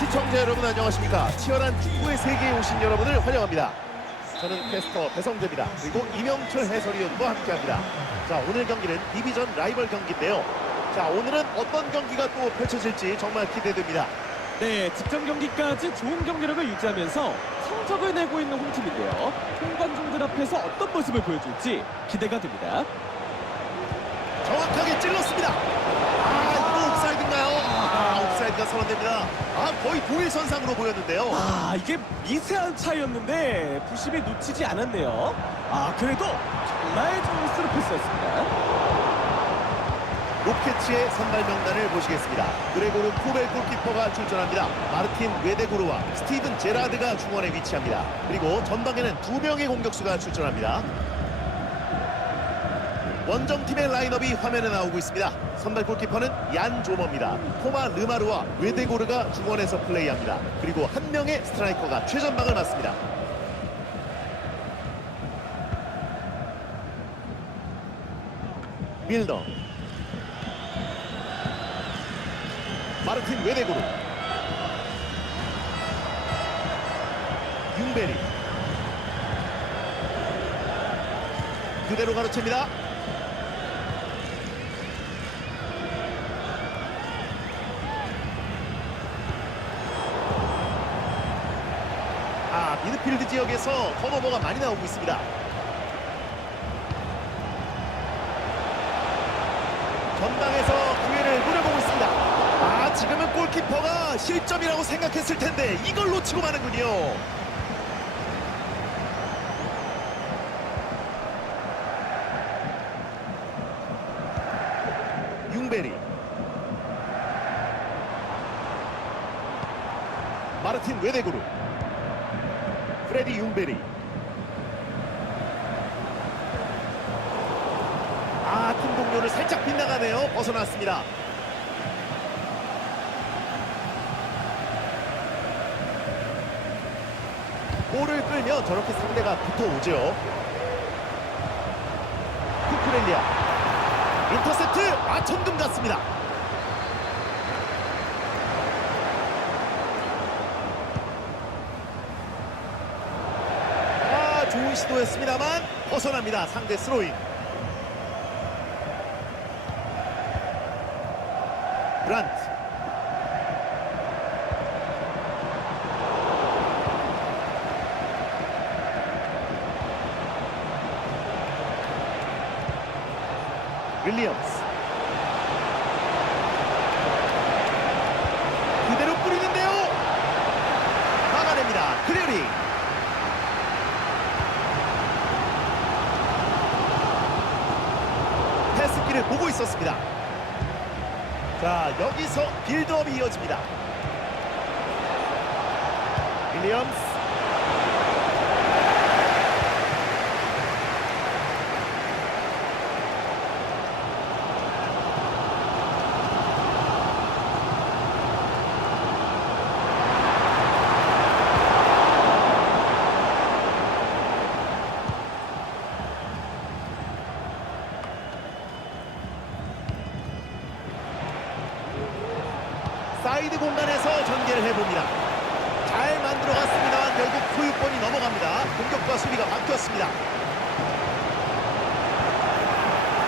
시청자 여러분 안녕하십니까? 치열한 축구의 세계에 오신 여러분을 환영합니다. 저는 캐스터 배성재입니다. 그리고 이명철 해설위원과 함께합니다. 자 오늘 경기는 디비전 라이벌 경기인데요. 자 오늘은 어떤 경기가 또 펼쳐질지 정말 기대됩니다. 네, 직전 경기까지 좋은 경기력을 유지하면서 성적을 내고 있는 홈팀인데요. 홈관중들 앞에서 어떤 모습을 보여줄지 기대가 됩니다. 정확하게 찔렀습니다 아 이거 옵사이드인가요? 아 옵사이드가 선언됩니다 아 거의 동일선상으로 보였는데요 아, 이게 미세한 차이였는데 부심이 놓치지 않았네요. 아, 그래도 정말 좋은 스루 패스였습니다. 로켓츠의 선발 명단을 보시겠습니다. 그레고르 포벨 골키퍼가 출전합니다. 마르틴 웨데고르와 스티븐 제라드가 중원에 위치합니다. 그리고 전방에는 두 명의 공격수가 출전합니다. 원정팀의 라인업이 화면에 나오고 있습니다. 선발 골키퍼는 얀 조머입니다. 토마 르마르와 웨데고르가 중원에서 플레이합니다. 그리고 한 명의 스트라이커가 최전방을 맡습니다. 밀더 마르틴 웨데고르 융베리 그대로 가로챕니다 미드필드 지역에서 턴오버가 많이 나오고 있습니다 전방에서 기회를 노려보고 있습니다. 아 지금은 골키퍼가 실점이라고 생각했을 텐데 이걸 놓치고 마는군요. 융베리 마르틴 웨데구르 프레디 융베리 아, 팀 동료를 살짝 빗나가네요. 벗어났습니다. 볼을 끌면 저렇게 상대가 붙어오죠. 쿠쿠렐리아. 인터셉트! 아, 천금 같습니다. 아, 좋은 시도였습니다만 벗어납니다. 상대 스로인. 브란트 윌리엄스 그대로 뿌리는데요 막아냅니다 클리어링 패스기를 보고 있었습니다. 자 여기서 빌드업이 이어집니다. 윌리엄스 사이드 공간에서 전개를 해봅니다. 잘 만들어갔습니다만 결국 소유권이 넘어갑니다. 공격과 수비가 바뀌었습니다.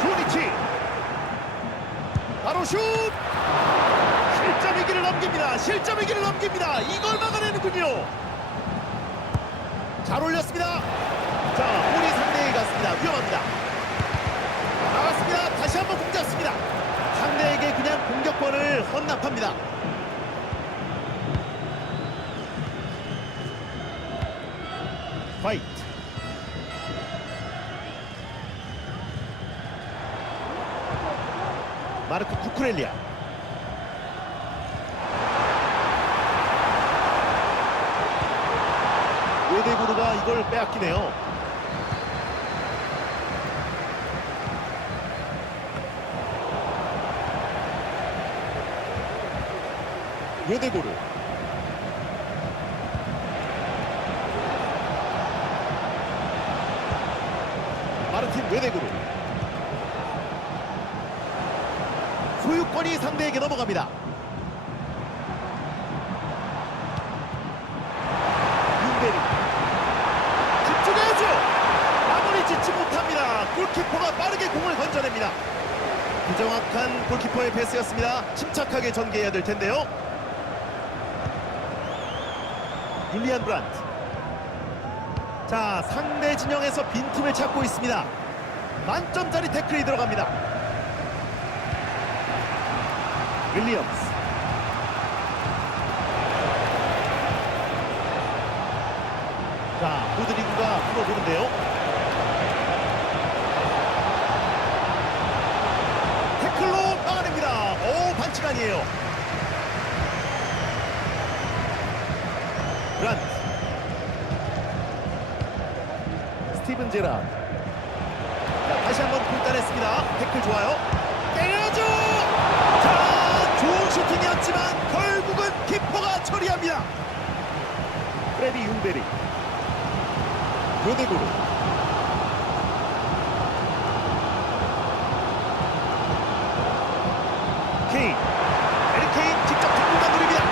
조니치. 바로 슛! 실점의 길을 넘깁니다. 실점의 길을 넘깁니다. 이걸 막아내는군요. 잘 올렸습니다. 자 볼이 상대에게 갔습니다. 위험합니다. 나갔습니다. 다시 한번 공 잡습니다. 상대에게 그냥 공격권을 헌납합니다 화이트 마르코 쿠쿠렐리아. 오데구르가 이걸 빼앗기네요. 요데고르 왼쪽에게 넘어갑니다. 윤대리 집중해야죠. 마무리 짓지 못합니다. 골키퍼가 빠르게 공을 건져냅니다. 부정확한 골키퍼의 패스였습니다. 침착하게 전개해야 될 텐데요. 율리안 브란트. 자, 상대 진영에서 빈틈을 찾고 있습니다. 만점짜리 태클이 들어갑니다. 윌리엄스. 자, 로드리구가 풀어보는데요. 태클로 막아냅니다. 오, 반칙 아니에요. 브란트. 스티븐 제라. 자, 다시 한번 불단했습니다. 태클 좋아요. 처리합니다. 프레디 융베리. 요데고르. 케인. 에리 케인 직접 뒷공간 노립니다.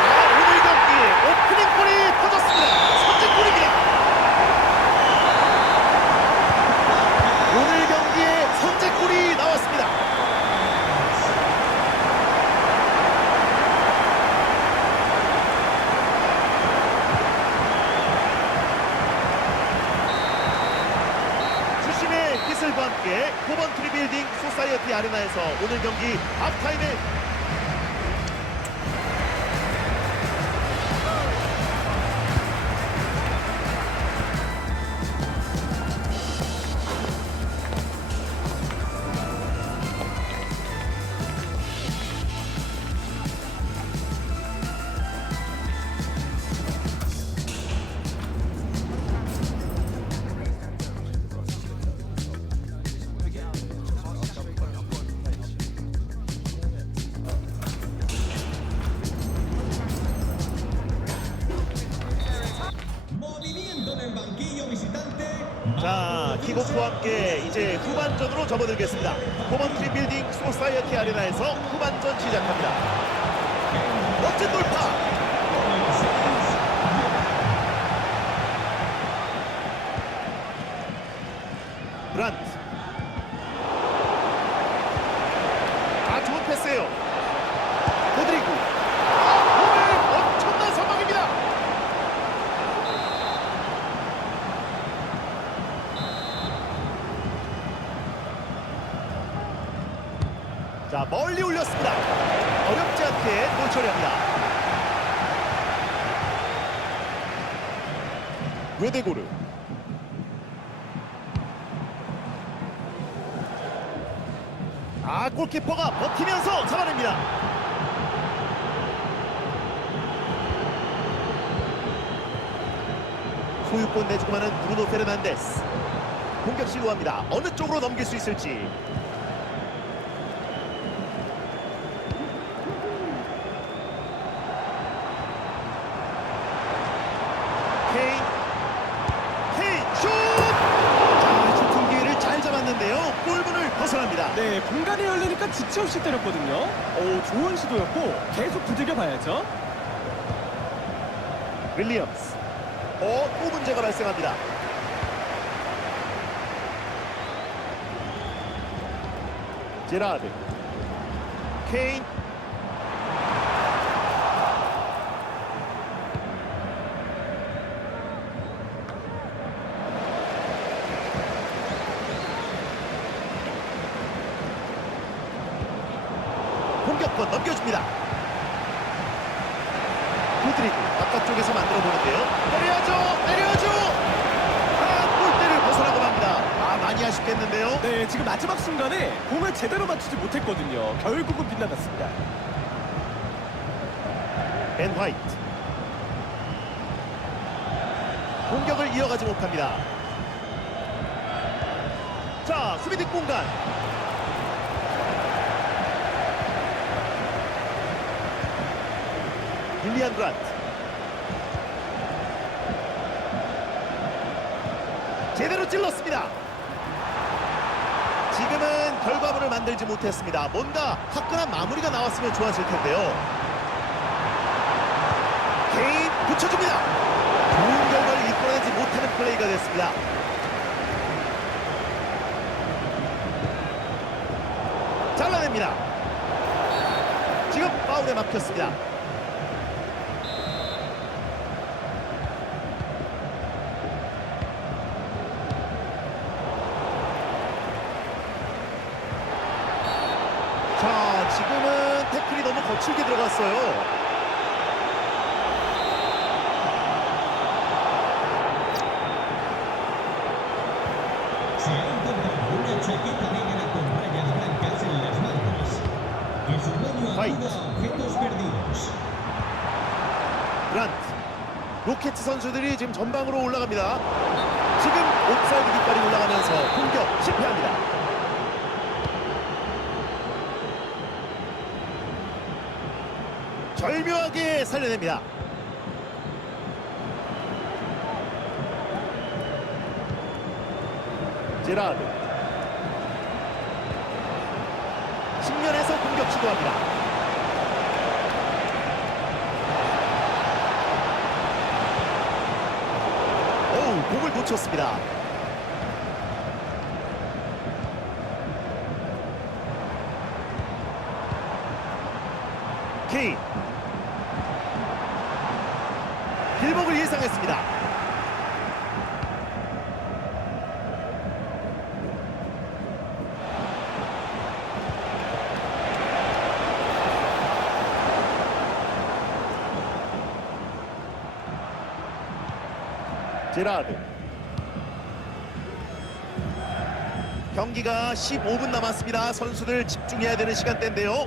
아, 오늘 경기 오프닝골이 터졌습니다. 선제골입니다. 오늘 경기에 선제골이 나왔습니다. 기술과 함께 코번트리 빌딩 소사이어티 아레나에서 오늘 경기 합타임에 이제 후반전으로 접어들겠습니다. 코먼트리 빌딩 소사이어티 아레나에서 후반전 시작합니다. 멋진 돌파! 브란트. 아, 좋은 패스예요. 로드리구. 아, 오늘 엄청난 선방입니다. 자 멀리 올렸습니다. 어렵지 않게 골 처리합니다. 외대고르 아 골키퍼가 버티면서 잡아냅니다. 소유권 내주고 마는 브루노 페르난데스 공격 시도합니다. 어느 쪽으로 넘길 수 있을지 케인 케인 슛! 자 슈팅 기회를 잘 잡았는데요 골문을 벗어납니다 네, 공간이 없이 때렸거든요. 오, 좋은 시도였고 계속 두들겨 봐야죠. 윌리엄스 어, 또 문제가 발생합니다 제라드 케인 공격권 넘겨줍니다 로드리고 바깥쪽에서 만들어 보는데요. 때려야죠, 때려야죠. 아, 골대를 벗어나고 맙니다. 아, 많이 아쉽겠는데요. 네, 지금 마지막 순간에 공을 제대로 맞추지 못했거든요. 결국은 빗나갔습니다. 벤 화이트. 공격을 이어가지 못합니다. 자, 수비 뒷공간. 윌리안 브란트. 제대로 찔렀습니다. 지금은 결과물을 만들지 못했습니다. 뭔가 화끈한 마무리가 나왔으면 좋았을 텐데요. 개인 붙여줍니다. 좋은 결과를 이끌어내지 못하는 플레이가 됐습니다. 끊어냅니다. 지금 파울에 막혔습니다. 자, 지금은 태클이 너무 거칠게 들어갔어요. 브란트 로켓 선수들이 지금 전방으로 올라갑니다. 지금 옵사이드 깃발이 올라가면서 공격 실패합니다. 살려냅니다. 제라드 측면에서 공격 시도합니다. 어우 공을 놓쳤습니다. 케인 길목을 예상했습니다. 제라드. 경기가 15분 남았습니다. 선수들 집중해야 되는 시간대인데요.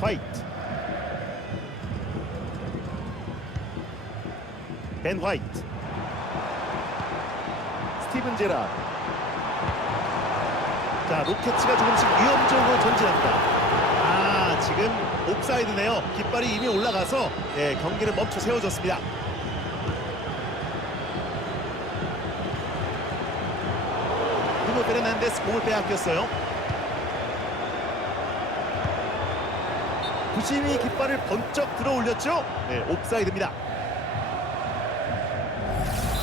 화이트. 벤 화이트. 스티븐 제라 자 로켓츠가 조금씩 위험적으로 전진합니다. 아 지금 옵사이드네요. 깃발이 이미 올라가서 네, 경기를 멈춰 세워졌습니다. 브루노 페르난데스 공을 빼앗겼어요. 부심이 깃발을 번쩍 들어 올렸죠? 네 옵사이드입니다.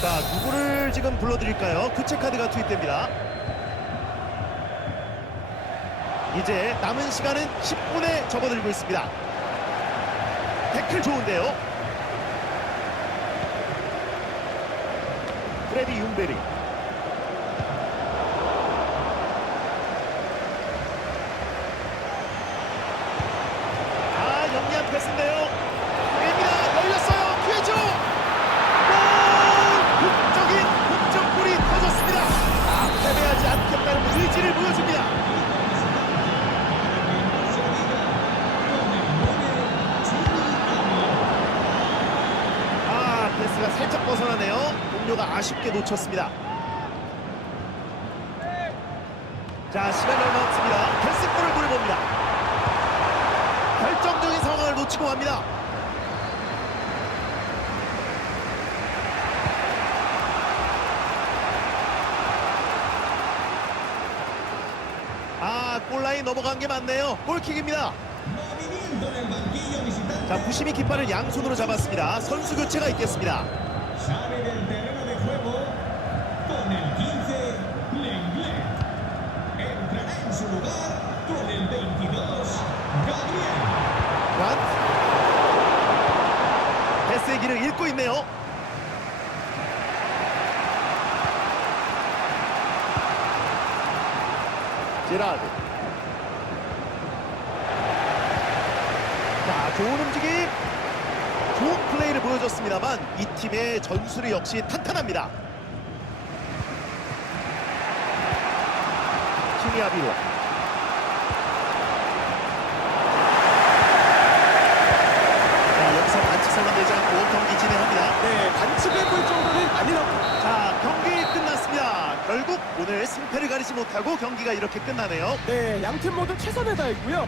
자 누구를 지금 불러드릴까요? 교체 카드가 투입됩니다 이제 남은 시간은 10분에 접어들고 있습니다. 태클 좋은데요. 프레디 윤베리. 아쉽게 놓쳤습니다. 자 시간이 얼마 없습니다. 패스골을 노려봅니다. 결정적인 상황을 놓치고 갑니다. 아 골라인 넘어간 게 맞네요. 골킥입니다. 자 부심이 깃발을 양손으로 잡았습니다. 선수 교체가 있겠습니다 con el 15, Lenglet. Entrará en su lugar con el 22, Gabriel. 란 패스의 길을 읽고 있네요. 제라드. 자, 좋은 움직임. 좋은 플레이를 보여줬습니다만 이 팀의 전술이 역시 탄탄합니다. 키미아빌라. 자, 여기서 반칙 선언되지 않고 경기 진행합니다. 네, 반칙을 볼 정도는 아니라고. 자, 경기 끝났습니다. 결국 오늘 승패를 가리지 못하고 경기가 이렇게 끝나네요. 네, 양 팀 모두 최선을 다했고요.